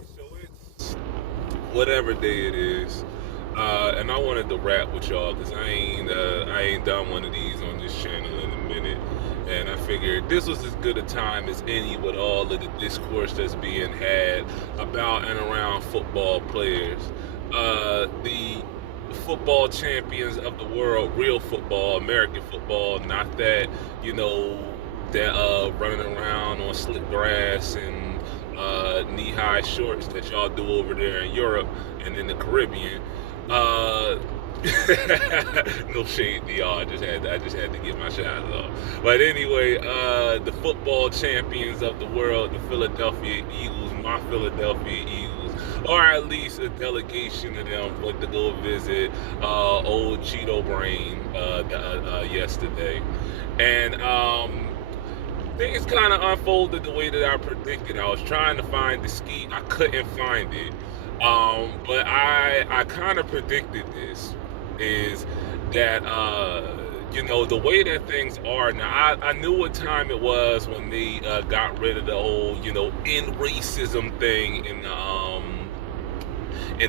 right, so it's whatever day it is, and I wanted to rap with y'all because I ain't done one of these on this channel in a minute, and I figured this was as good a time as any with all of the discourse that's being had about and around football players. The football champions of the world, real football, American football, not that you know that running around on slick grass and knee-high shorts that y'all do over there in Europe and in the Caribbean. Uh, no shade to y'all. I just had to get my shot off. But anyway, the football champions of the world, the Philadelphia Eagles, my Philadelphia Eagles, or at least a delegation of them went to go visit old Cheeto Brain yesterday, and things kind of unfolded the way that I predicted. I was trying to find the ski, I couldn't find it. But I kind of predicted this is that the way that things are now. I knew what time it was when they got rid of the whole in racism thing in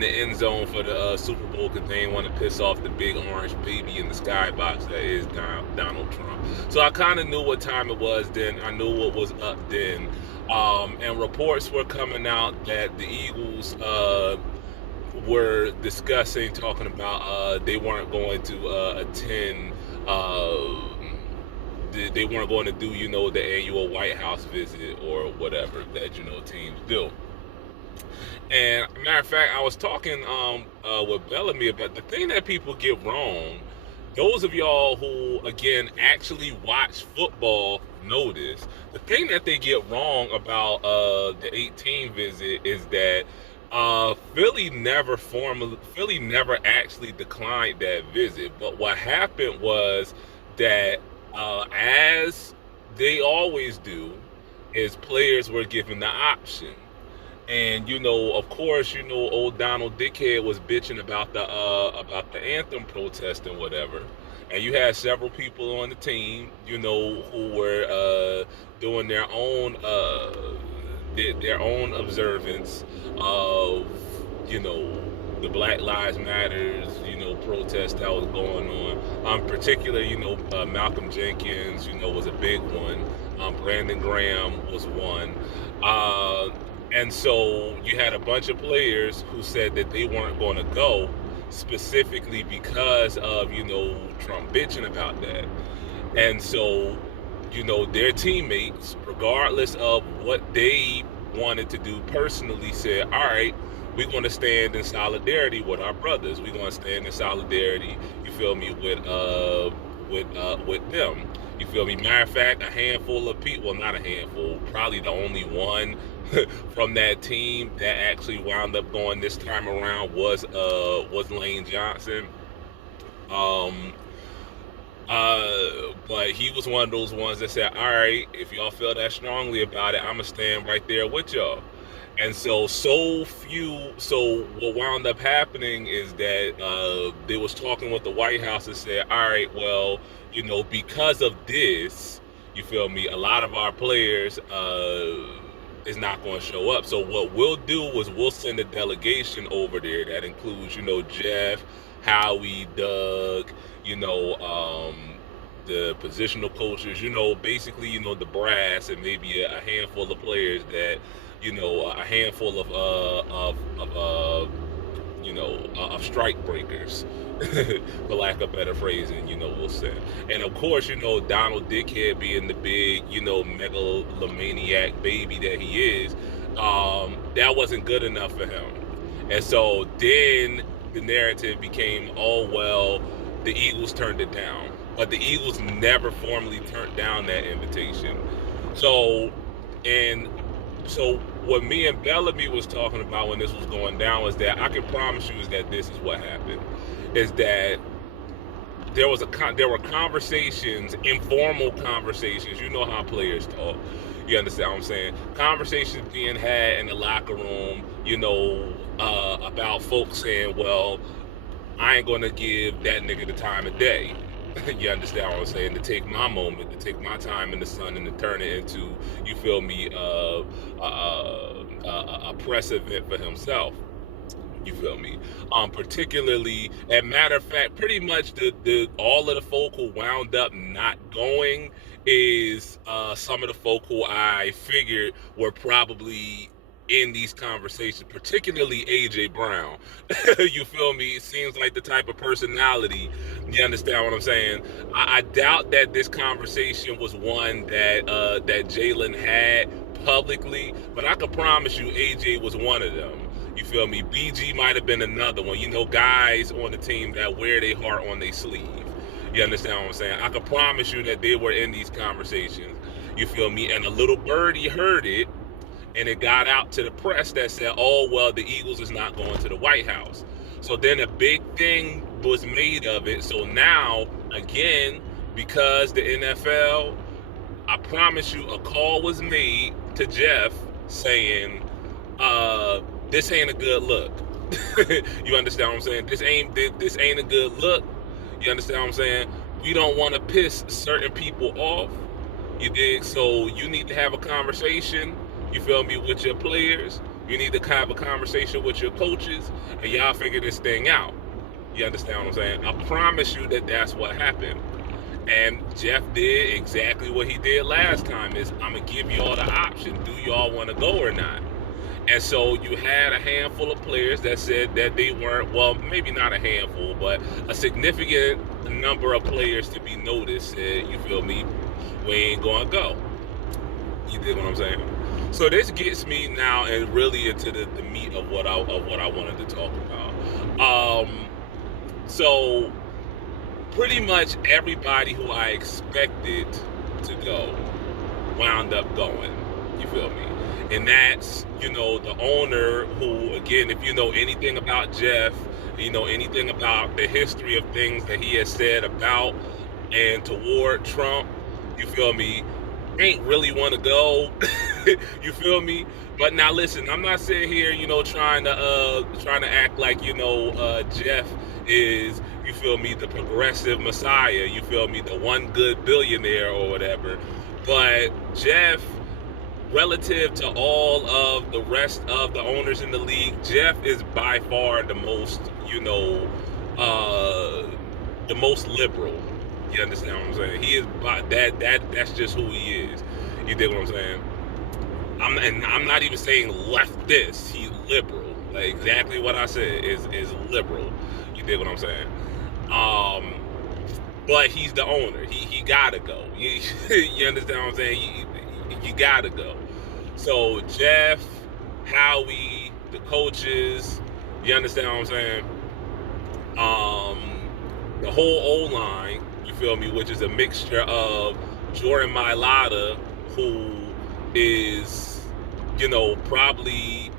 the end zone for the Super Bowl because they didn't want to piss off the big orange baby in the skybox that is Donald Trump. So I kind of knew what time it was then. I knew what was up then. And reports were coming out that the Eagles were discussing, talking about they weren't going to attend. They weren't going to do, the annual White House visit or whatever that teams do. And matter of fact, I was talking with Bellamy about the thing that people get wrong. Those of y'all who again actually watch football know this. The thing that they get wrong about the 18 visit is that Philly never actually declined that visit. But what happened was that as they always do, is players were given the option. And of course, old Donald Dickhead was bitching about the anthem protest and whatever. And you had several people on the team, who were doing their own observance of, the Black Lives Matters, protest that was going on. Particularly, Malcolm Jenkins, was a big one. Brandon Graham was one. And so you had a bunch of players who said that they weren't going to go specifically because of, Trump bitching about that. And so, their teammates, regardless of what they wanted to do personally, said, all right, we're going to stand in solidarity with our brothers. We're going to stand in solidarity, you feel me, with them. You feel me? Matter of fact, a handful of people, well, not a handful, probably the only one from that team that actually wound up going this time around was Lane Johnson. Um, but he was one of those ones that said, all right, if y'all feel that strongly about it, I'm gonna stand right there with y'all. And so what wound up happening is that they was talking with the White House and said, all right, well, because of this, you feel me, a lot of our players is not going to show up. So what we'll do is we'll send a delegation over there that includes, Jeff, Howie, Doug, the positional coaches, basically, the brass and maybe a handful of players that, a handful of strike breakers, for lack of better phrasing, we'll say. And of course, Donald Dickhead being the big, megalomaniac baby that he is, that wasn't good enough for him. And so then the narrative became, oh, well, the Eagles turned it down. But the Eagles never formally turned down that invitation. So, and so what me and Bellamy was talking about when this was going down was that I can promise you is that this is what happened. Is that there were conversations, informal conversations. You know how players talk. You understand what I'm saying? Conversations being had in the locker room, about folks saying, well, I ain't gonna give that nigga the time of day. You understand what I'm saying? To take my moment, to take my time in the sun, and to turn it into, you feel me, a press event for himself. You feel me? Particularly, and matter of fact, pretty much the all of the folk who wound up not going is some of the folk who I figured were probably in these conversations, particularly AJ Brown. You feel me? It seems like the type of personality. You understand what I'm saying? I doubt that this conversation was one that Jalen had publicly, but I can promise you AJ was one of them. You feel me? BG might have been another one. You know, guys on the team that wear their heart on their sleeve. You understand what I'm saying? I can promise you that they were in these conversations. You feel me? And a little birdie heard it, and it got out to the press that said, oh, well, the Eagles is not going to the White House. So then a big thing was made of it. So now, again, because the NFL, I promise you, a call was made to Jeff saying, this ain't a good look. You understand what I'm saying? This ain't a good look. You understand what I'm saying? We don't want to piss certain people off. You dig? So you need to have a conversation, you feel me, with your players. You need to have a conversation with your coaches, and y'all figure this thing out. You understand what I'm saying? I promise you that that's what happened. And Jeff did exactly what he did last time, is I'm going to give y'all the option. Do y'all want to go or not? And so you had a handful of players that said that they weren't, well, maybe not a handful, but a significant number of players to be noticed said, you feel me, we ain't going to go. You dig what I'm saying? So this gets me now and really into the meat of what I wanted to talk about. So pretty much everybody who I expected to go wound up going. You feel me? And that's, you know, the owner who, again, if you know anything about Jeff, you know anything about the history of things that he has said about and toward Trump, you feel me, ain't really want to go. You feel me? But now listen, I'm not sitting here, you know, trying to act like, you know, Jeff is, you feel me, the progressive messiah, you feel me, the one good billionaire or whatever. But Jeff, relative to all of the rest of the owners in the league, Jeff is by far the most, you know, the most liberal. You understand what I'm saying? He is by that's just who he is. You dig what I'm saying? I'm not even saying leftist. He's liberal. Like exactly what I said is liberal. You dig what I'm saying? But he's the owner. He gotta go. You understand what I'm saying? You gotta go. So Jeff, Howie, the coaches, you understand what I'm saying? The whole O-line, you feel me, which is a mixture of Jordan Mailata, who is, you know, probably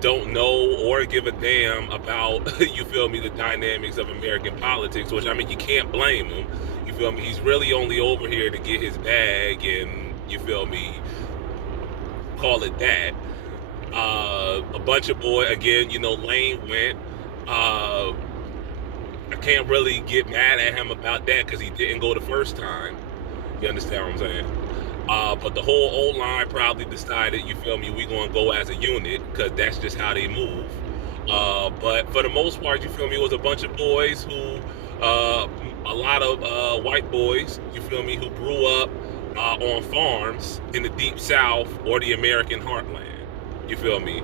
don't know or give a damn about, you feel me, the dynamics of American politics, which, I mean, you can't blame him. You feel me? He's really only over here to get his bag and, you feel me, call it that. A bunch of boys, again, you know, Lane went. I can't really get mad at him about that because he didn't go the first time. You understand what I'm saying? But the whole O-line probably decided, you feel me, we gonna go as a unit because that's just how they move. But for the most part, you feel me, it was a bunch of boys who, a lot of white boys, you feel me, who grew up on farms in the deep South or the American heartland. You feel me?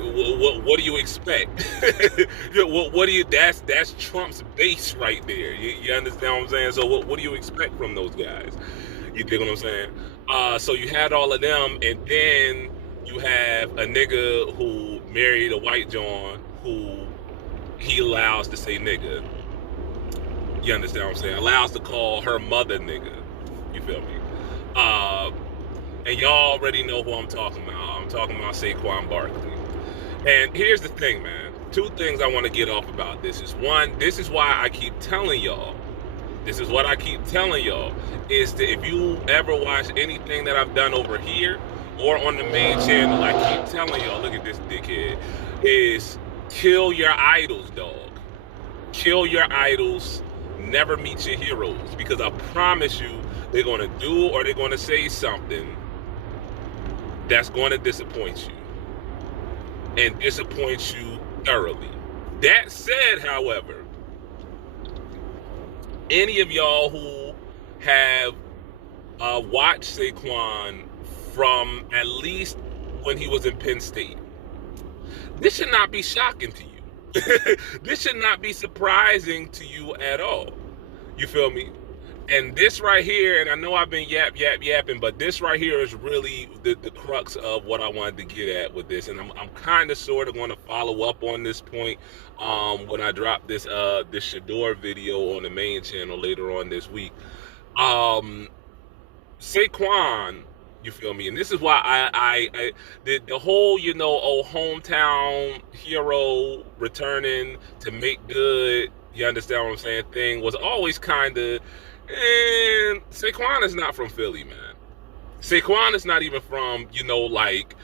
What do you expect? What do you? That's Trump's base right there. You understand what I'm saying? So what do you expect from those guys? You dig what I'm saying? So you had all of them, and then you have a nigga who married a white John who he allows to say nigga. You understand what I'm saying? Allows to call her mother nigga. You feel me? And y'all already know who I'm talking about. I'm talking about Saquon Barkley. And here's the thing, man. Two things I want to get off about this is, one, this is why I keep telling y'all. This is what I keep telling y'all, is that if you ever watch anything that I've done over here or on the main channel, I keep telling y'all, look at this dickhead, is kill your idols, dog. Kill your idols. Never meet your heroes, because I promise you they're going to do or they're going to say something that's going to disappoint you. and disappoint you thoroughly. That said, however, any of y'all who have watched Saquon from at least when he was in Penn State, this should not be shocking to you. This should not be surprising to you at all. You feel me? And this right here, and I know I've been yapping, but this right here is really the crux of what I wanted to get at with this. And I'm kind of sort of going to follow up on this point when I drop this Shador video on the main channel later on this week. Saquon, you feel me? And this is why I the whole, hometown hero returning to make good, you understand what I'm saying, thing was always kind of, and Saquon is not from Philly, man. Saquon is not even from, like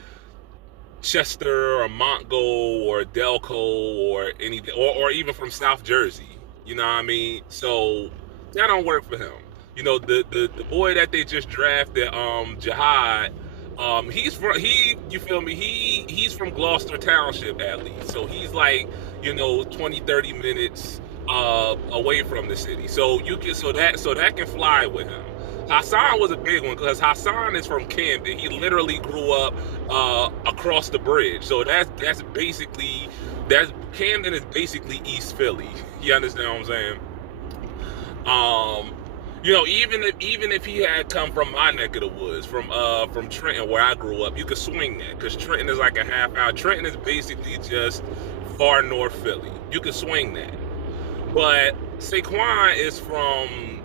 Chester or Montgo or Delco or anything, or even from South Jersey. You know what I mean? So that don't work for him. The boy that they just drafted, Jihad, you feel me? He's from Gloucester Township at least. So he's like, 20, 30 minutes away from the city. So that can fly with him. Hassan was a big one because Hassan is from Camden. He literally grew up across the bridge. So that's basically Camden is basically East Philly. You understand what I'm saying? Even if he had come from my neck of the woods, from Trenton, where I grew up, you could swing that because Trenton is like a half hour. Trenton is basically just far north Philly. You could swing that. But Saquon is from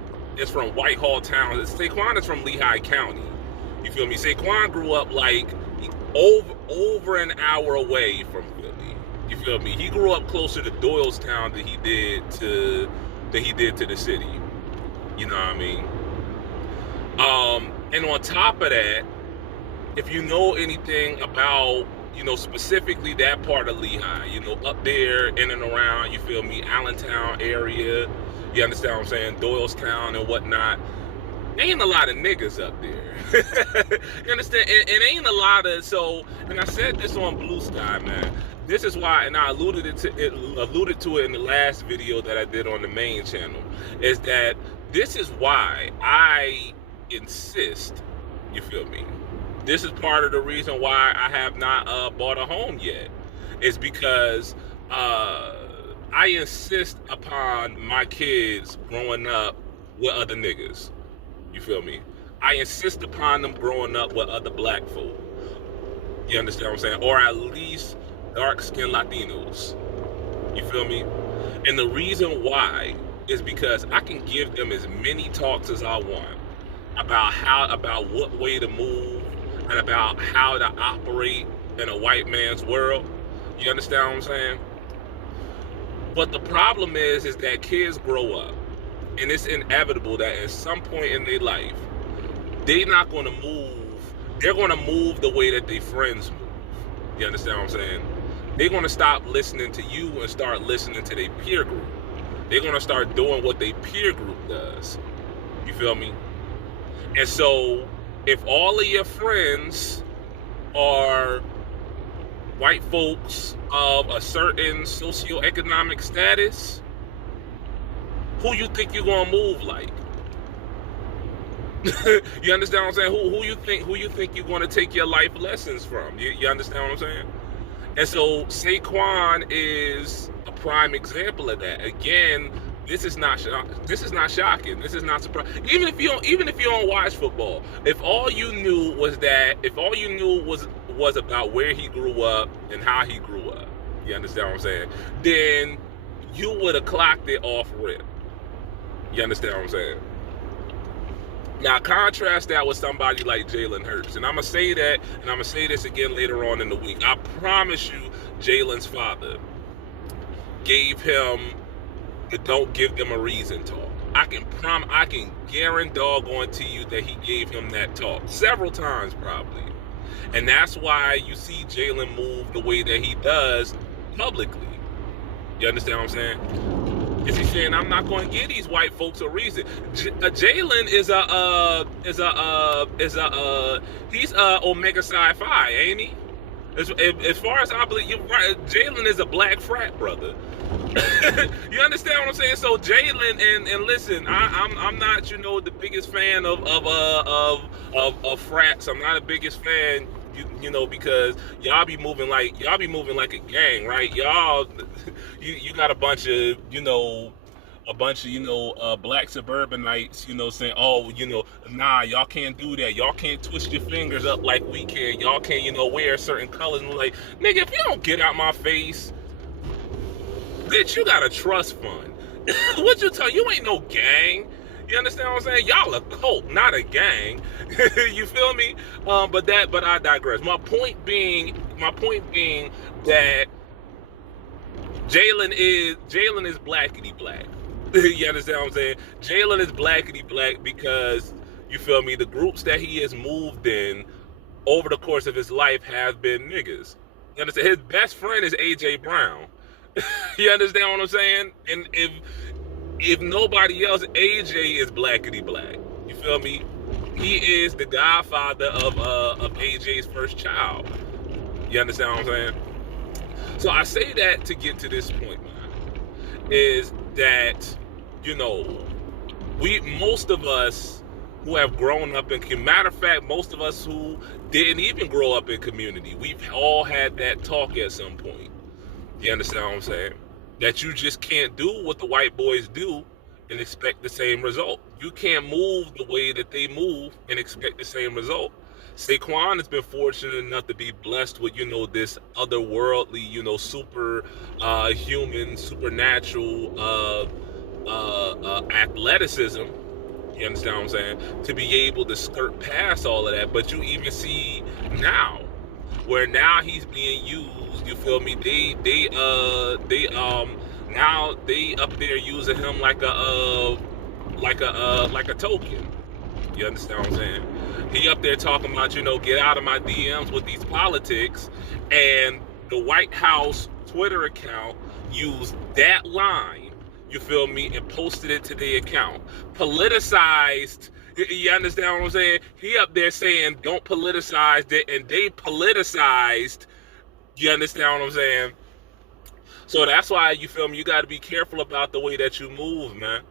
Whitehall Town. Saquon is from Lehigh County. You feel me? Saquon grew up like over an hour away from Philly. You feel me? He grew up closer to Doylestown than he did to the city. You know what I mean? And on top of that, if you know anything about, specifically that part of Lehigh, up there in and around, you feel me, Allentown area, you understand what I'm saying, Doylestown and whatnot, ain't a lot of niggas up there. You understand? And ain't a lot of, and I said this on Blue Sky, man. This is why, and I alluded to it in the last video that I did on the main channel, is that this is why I insist, you feel me? This is part of the reason why I have not bought a home yet. Is because I insist upon my kids growing up with other niggas. You feel me? I insist upon them growing up with other black folk. You understand what I'm saying? Or at least dark-skinned Latinos. You feel me? And the reason why is because I can give them as many talks as I want about what way to move and about how to operate in a white man's world. You understand what I'm saying? But the problem is that kids grow up, and it's inevitable that at some point in their life, they're not going to move. They're going to move the way that their friends move. You understand what I'm saying? They're going to stop listening to you and start listening to their peer group. They're going to start doing what their peer group does. You feel me? And so, if all of your friends are white folks of a certain socioeconomic status, who you think you're going to move like? You understand what I'm saying? Who you think you're going to take your life lessons from? You understand what I'm saying? And so Saquon is a prime example of that. Again, this is not shocking. This is not surprising. Even if you don't watch football, if all you knew was about where he grew up and how he grew up, you understand what I'm saying? Then you would have clocked it off rip. You understand what I'm saying? Now, contrast that with somebody like Jalen Hurts. And I'm going to say that, and I'm going to say this again later on in the week. I promise you, Jalen's father gave him the don't give them a reason talk. I can guarantee doggone to you that he gave him that talk several times probably. And that's why you see Jalen move the way that he does publicly. You understand what I'm saying? Is he saying I'm not going to give these white folks a reason? Jalen he's Omega Psi Phi, ain't he? As far as I believe, you're right. Jalen is a black frat brother. You understand what I'm saying? So Jalen and listen, I'm not the biggest fan of frats. I'm not the biggest fan. Because y'all be moving like a gang, right? Y'all, you got a bunch of black suburbanites, saying, oh, nah, y'all can't do that. Y'all can't twist your fingers up like we can. Y'all can't, wear certain colors. And like, nigga, if you don't get out my face, bitch, you got a trust fund. What you tell you ain't no gang. You understand what I'm saying? Y'all a cult, not a gang. You feel me? But I digress. My point being that Jalen is blackity black. You understand what I'm saying? Jalen is blackity black because you feel me. The groups that he has moved in over the course of his life have been niggas. You understand? His best friend is AJ Brown. You understand what I'm saying? And if nobody else, AJ is blackity black. You feel me? He is the godfather of AJ's first child. You understand what I'm saying? So I say that to get to this point, man, is that most of us who have grown up in, matter of fact, most of us who didn't even grow up in community, we've all had that talk at some point. You understand what I'm saying? That you just can't do what the white boys do and expect the same result. You can't move the way that they move and expect the same result. Saquon has been fortunate enough to be blessed with, this otherworldly, super human, supernatural athleticism. You understand what I'm saying? To be able to skirt past all of that. But you even see now, where now he's being used, you feel me? Now they up there using him like a token. You understand what I'm saying? He up there talking about, get out of my DMs with these politics, and the White House Twitter account used that line, you feel me, and posted it to their account. Politicized, you understand what I'm saying? He up there saying, don't politicize it, and they politicized, you understand what I'm saying? So that's why, you feel me, you got to be careful about the way that you move, man.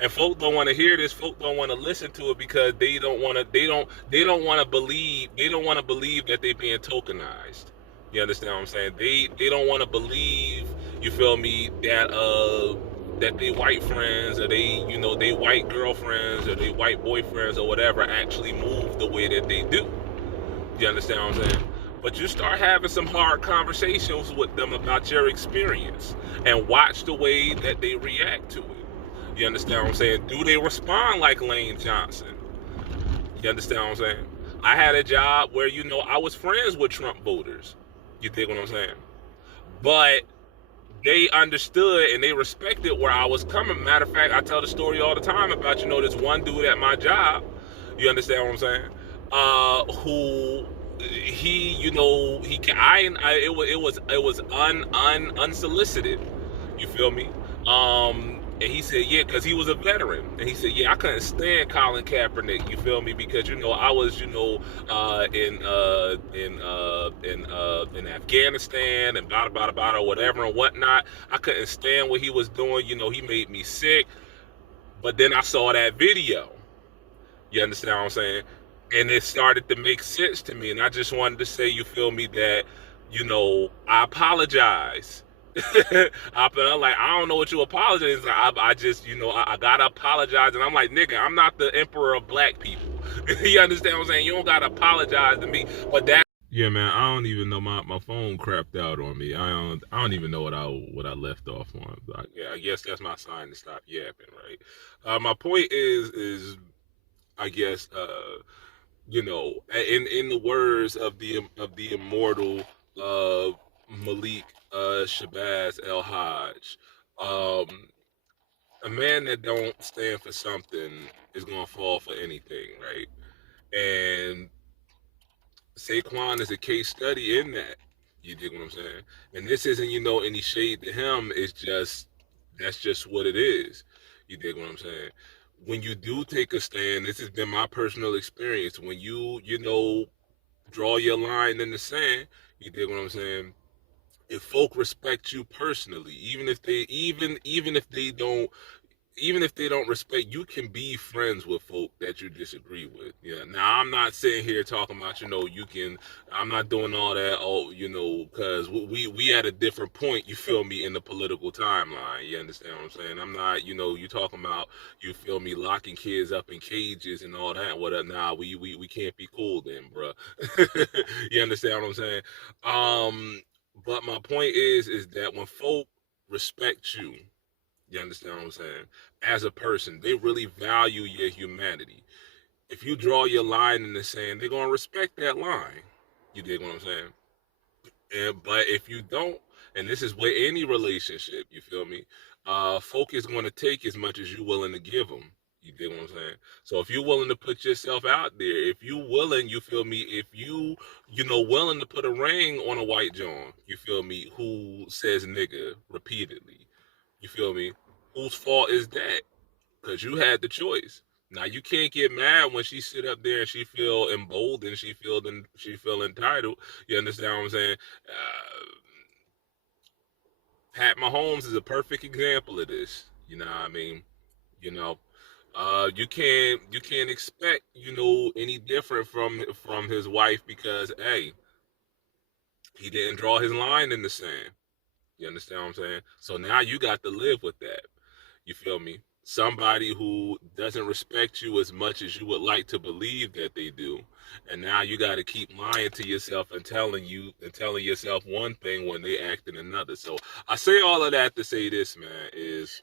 And folk don't want to hear this. Folk don't want to listen to it because they don't want to. They don't want to believe. They don't want to believe that they're being tokenized. You understand what I'm saying? They don't want to believe. You feel me? That they white friends, or they white girlfriends, or they white boyfriends, or whatever actually move the way that they do. You understand what I'm saying? But you start having some hard conversations with them about your experience, and watch the way that they react to it. You understand what I'm saying? Do they respond like Lane Johnson? You understand what I'm saying? I had a job where, I was friends with Trump voters. You dig what I'm saying? But they understood and they respected where I was coming. Matter of fact, I tell the story all the time about, this one dude at my job. You understand what I'm saying? Who he, it was unsolicited. You feel me? And he said, yeah, because he was a veteran. And he said, yeah, I couldn't stand Colin Kaepernick. You feel me? Because I was, in Afghanistan and blah or whatever and whatnot. I couldn't stand what he was doing. He made me sick. But then I saw that video. You understand what I'm saying? And it started to make sense to me. And I just wanted to say, you feel me, that, I apologize. I'm like, I don't know what you apologize. I just, I gotta apologize. And I'm like, nigga, I'm not the emperor of black people. You understand what I'm saying? You don't gotta apologize to me. But that, yeah, man, I don't even know, my phone crapped out on me. I don't even know what I left off on. But yeah, I guess that's my sign to stop yapping, right? My point is I guess, in the words of the immortal uh, Malik Shabazz El Hajj, a man that don't stand for something is gonna fall for anything, right? And Saquon is a case study in that. You dig what I'm saying? And this isn't, any shade to him. It's just, that's just what it is. You dig what I'm saying? When you do take a stand, this has been my personal experience. When you draw your line in the sand, You dig what I'm saying? If folk respect you personally, even if they don't, even if they don't respect, you can be friends with folk that you disagree with. Yeah. Now I'm not sitting here talking about, you can. I'm not doing all that. Oh, because we at a different point. You feel me, in the political timeline. You understand what I'm saying? I'm not. You talking about, you feel me, locking kids up in cages and all that. What? Nah, we can't be cool then, bro. You understand what I'm saying? But my point is that when folk respect you, you understand what I'm saying? As a person, they really value your humanity. If you draw your line in the sand, they're gonna respect that line. You dig what I'm saying? But if you don't, and this is with any relationship, you feel me? Folk is gonna take as much as you're willing to give them. You dig what I'm saying? So if you're willing to put yourself out there, if you willing, you feel me? If willing to put a ring on a white John, you feel me? Who says nigga repeatedly? You feel me? Whose fault is that? Because you had the choice. Now you can't get mad when she sit up there and she feel emboldened, she feel entitled. You understand what I'm saying? Pat Mahomes is a perfect example of this. You know what I mean? You know, you can't expect any different from his wife, because hey, he didn't draw his line in the sand. You understand what I'm saying? So now you got to live with that. You feel me? Somebody who doesn't respect you as much as you would like to believe that they do. And now you got to keep lying to yourself and telling yourself one thing when they act in another. So I say all of that to say this, man, is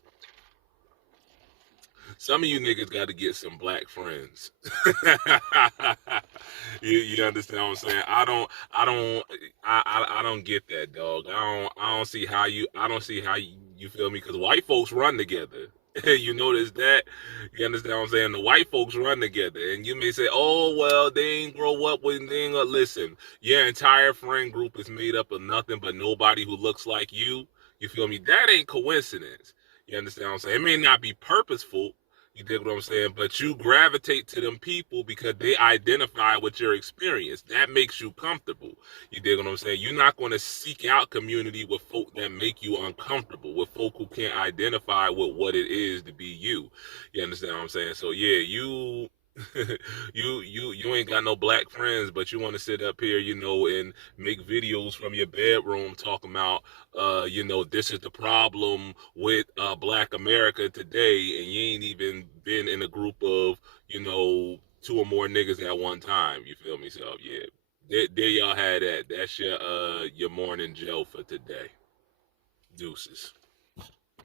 some of you niggas got to get some black friends. You understand what I'm saying? I don't get that, dog. I don't see how you feel me, because white folks run together. You notice that? You understand what I'm saying? The white folks run together, and you may say, "Oh well, they ain't grow up with they ain't listen." Your entire friend group is made up of nothing but nobody who looks like you. You feel me? That ain't coincidence. You understand what I'm saying? It may not be purposeful. You dig what I'm saying? But you gravitate to them people because they identify with your experience. That makes you comfortable. You dig what I'm saying? You're not going to seek out community with folk that make you uncomfortable, with folk who can't identify with what it is to be you. You understand what I'm saying? So yeah, you you ain't got no black friends, but you want to sit up here, and make videos from your bedroom talking about, this is the problem with Black America today, and you ain't even been in a group of, two or more niggas at one time. You feel me? So yeah, there y'all had that. That's your morning Joe for today. Deuces.